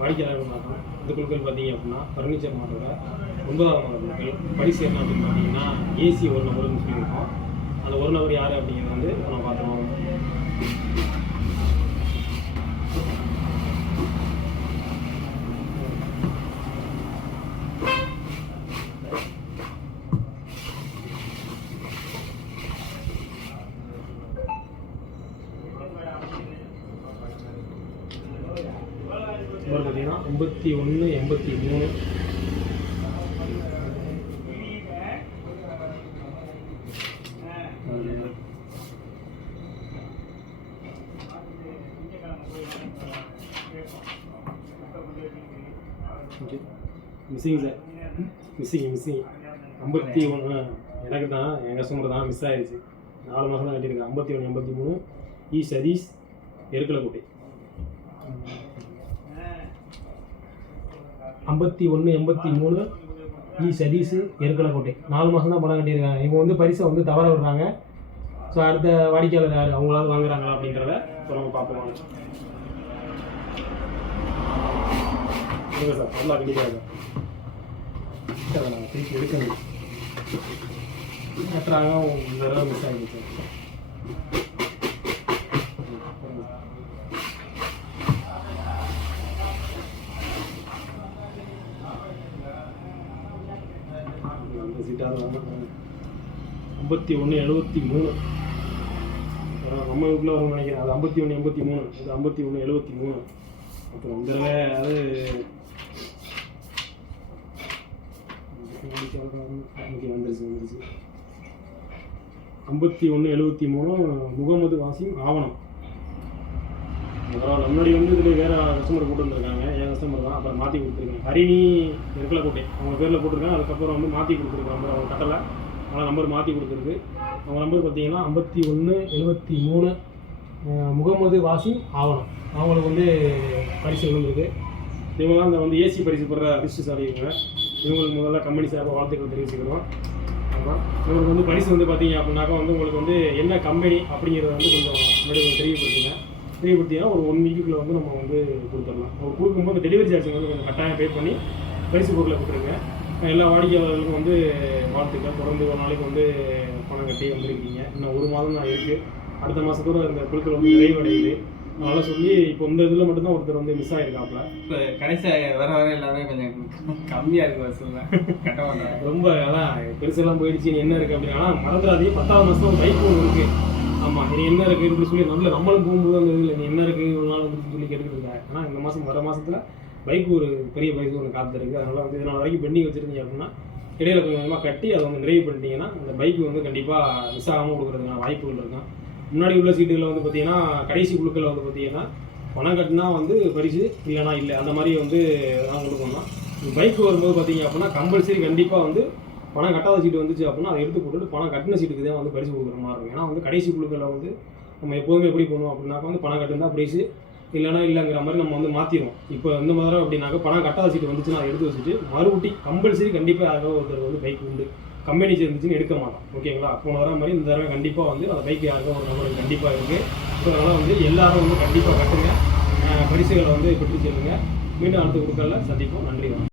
வாடிக்கையாளர்கள் மாதம் இந்த குழுக்கள் பார்த்தீங்க அப்படின்னா ஃபர்னிச்சர் மாதோட 9வது மாத குழுக்கள். பரிசு என்ன அப்படின்னு பார்த்தீங்கன்னா ஏசி ஒரு நபர்னு சொல்லியிருக்கோம். அந்த ஒரு நபர் யார் அப்படிங்கிறது வந்து நம்ம பார்த்துருவோம். நம்பர் பார்த்தீங்கன்னா 5183. Missing sir, missing 51. எனக்கு தான் என் கஸ்டமர் தான் மிஸ் ஆகிடுச்சு. 4 மாதம் தான் கட்டியிருக்கேன். 5183 இ சதீஷ், எருக்கலக்கோட்டை. 5183 இ சதீஷ், எருக்கலக்கோட்டை. 4 மாதம் தான் பணம் கட்டியிருக்காங்க. இவங்க வந்து பரிசை வந்து தவற விடுறாங்க. ஸோ அடுத்த வாடிக்கையாளர் யார், அவங்களாவது வாங்குறாங்களா அப்படிங்கிறத இப்போ நம்ம பார்ப்போம். சார் நல்லா கண்டிப்பாக சார் நாங்கள் திருப்பி எடுக்கணும். கட்டுறாங்க, இந்த தடவை மிஸ் ஆகிடுச்சு. அந்த சீட்டாக 5173 நம்ம வீட்டில் வரும்னு நினைக்கிறேன். அது 5183, இது 5173. அப்புறம் இந்த தடவை அது வந்துருச்சு 5173 முகமது வாசிம், ஆவணம். பரவாயில்ல. முன்னாடி வந்து இதில் வேறு கஸ்டமர் போட்டு வந்துருக்காங்க. என் கஸ்டமர் தான். அப்புறம் மாற்றி கொடுத்துருக்கேன். ஹரிணி, எருக்கலக்கோட்டை அவங்க பேரில் போட்டிருக்காங்க. அதுக்கப்புறம் வந்து மாற்றி கொடுத்துருக்கேன். நம்பர் அவங்க கட்டலை, ஆனால் நம்பர் மாற்றி கொடுத்துருக்கு. அவங்க நம்பர் பார்த்தீங்கன்னா 5173 முகமது வாசிம், ஆவணம். அவங்களுக்கு வந்து பரிசு விழுந்திருக்கு. இவங்க தான் அந்த வந்து ஏசி பரிசு பெற அதிர்ஷ்டசாலி. இவங்களுக்கு முதல்ல கம்பெனி சார்பாக வாழ்த்துக்கள் தெரிவிச்சுக்கிறோம். ஆமாம், இவங்களுக்கு வந்து பரிசு வந்து பார்த்தீங்க அப்படின்னாக்கா வந்து உங்களுக்கு வந்து என்ன கம்பெனி அப்படிங்கிறத வந்து கொஞ்சம் முன்னாடி தெரியப்படுத்திங்கன்னா ஒரு 1 வீக்குள்ளே வந்து நம்ம வந்து கொடுத்துடலாம். அவங்க கொடுக்கும்போது டெலிவரி சார்ஜ் வந்து கொஞ்சம் கட்டாயம் பே பண்ணி பரிசு பொருளை கொடுத்துருங்க. எல்லா வாடிக்கையாளர்களுக்கும் வந்து வாழ்த்துக்கள். தொடர்ந்து ஒரு நாளைக்கு வந்து பணம் கட்டி வந்திருக்கீங்க. இன்னும் 1 மாதம் தான் இருக்குது. அடுத்த மாதத்தோடு அந்த குழுக்கள் வந்து நிறைவடையுது. அதனால் சொல்லி இப்போ இந்த இதில் மட்டும்தான் ஒருத்தர் வந்து மிஸ் ஆகிருக்காப்புல. இப்போ கடைசி வர எல்லாமே கொஞ்சம் கம்மியாக இருக்குது வசூல் கட்ட மாட்டாங்க. ரொம்ப அதான் பெருசெல்லாம் போயிடுச்சு. நீ என்ன இருக்குது அப்படின்னா மறந்துடாதே. 10வது மாதம் பைக் ஒன்று இருக்குது. ஆமாம், நீ என்ன இருக்குது இப்படி சொல்லி நம்மளும் போகும்போது அந்த இதில் நீ என்ன இருக்குது ஒரு நாள் வந்து சொல்லி கேட்டுக்கிட்டு இருக்காங்க. ஆனால் இந்த மாதம் வர மாதத்தில் பைக் ஒரு பெரிய பைக் ஒன்று காத்திருக்கு. அதனால் வந்து இதனால் வரைக்கும் பெண்டிங் வச்சுருந்தீங்க அப்படின்னா இடையில கொஞ்சம் கொஞ்சமாக கட்டி அதை வந்து நிறைவு பண்ணிட்டீங்கன்னா அந்த பைக்கு வந்து கண்டிப்பாக மிஸ் ஆகாமல் கொடுக்குறதுக்கான வாய்ப்புகள் இருக்கும். முன்னாடி உள்ள சீட்டுகளில் வந்து பார்த்தீங்கன்னா கடைசி குழுக்களில் வந்து பார்த்தீங்கன்னா பணம் கட்டினா வந்து பரிசு, இல்லைனா இல்லை, அந்த மாதிரி வந்து தான் கொடுக்கணும். பைக்கு வரும்போது பார்த்தீங்க அப்படின்னா கம்பல்சரி கண்டிப்பாக வந்து பணம் கட்டாத சீட்டு வந்துச்சு அப்படின்னா அதை எடுத்து போட்டுட்டு பணம் கட்டின சீட்டுக்கு தான் வந்து பரிசு கொடுக்குற மாதிரி இருக்கும். ஏன்னா வந்து கடைசி குழுக்களில் வந்து நம்ம எப்போதுமே எப்படி பண்ணுவோம் அப்படின்னாக்கா வந்து பணம் கட்டுனா பரிசு, இல்லைனா இல்லைங்கிற மாதிரி நம்ம வந்து மாற்றிடுவோம். இப்போ இந்த மாதிரி அப்படின்னாக்கா பணம் கட்டாத சீட்டு வந்துச்சுன்னா அதை எடுத்து வச்சுட்டு மறுபடி கம்பல்சரி கண்டிப்பாக யாராவது ஒருத்தர் வந்து பைக் உண்டு கம்பெனி சேர்ந்துச்சுன்னு எடுக்க மாட்டோம். ஓகேங்களா? போன வர மாதிரி இந்த தடவை கண்டிப்பாக வந்து அந்த பைக் யாருக்கும் ஒரு நம்பருக்கு கண்டிப்பாக இருக்குது. ஸோ அதனால் வந்து எல்லாரும் வந்து கண்டிப்பாக கட்டுங்க, பரிசுகளை வந்து பெற்று செல்லுங்க. மீண்டும் அடுத்த குழுக்களில் சந்திப்போம். நன்றி.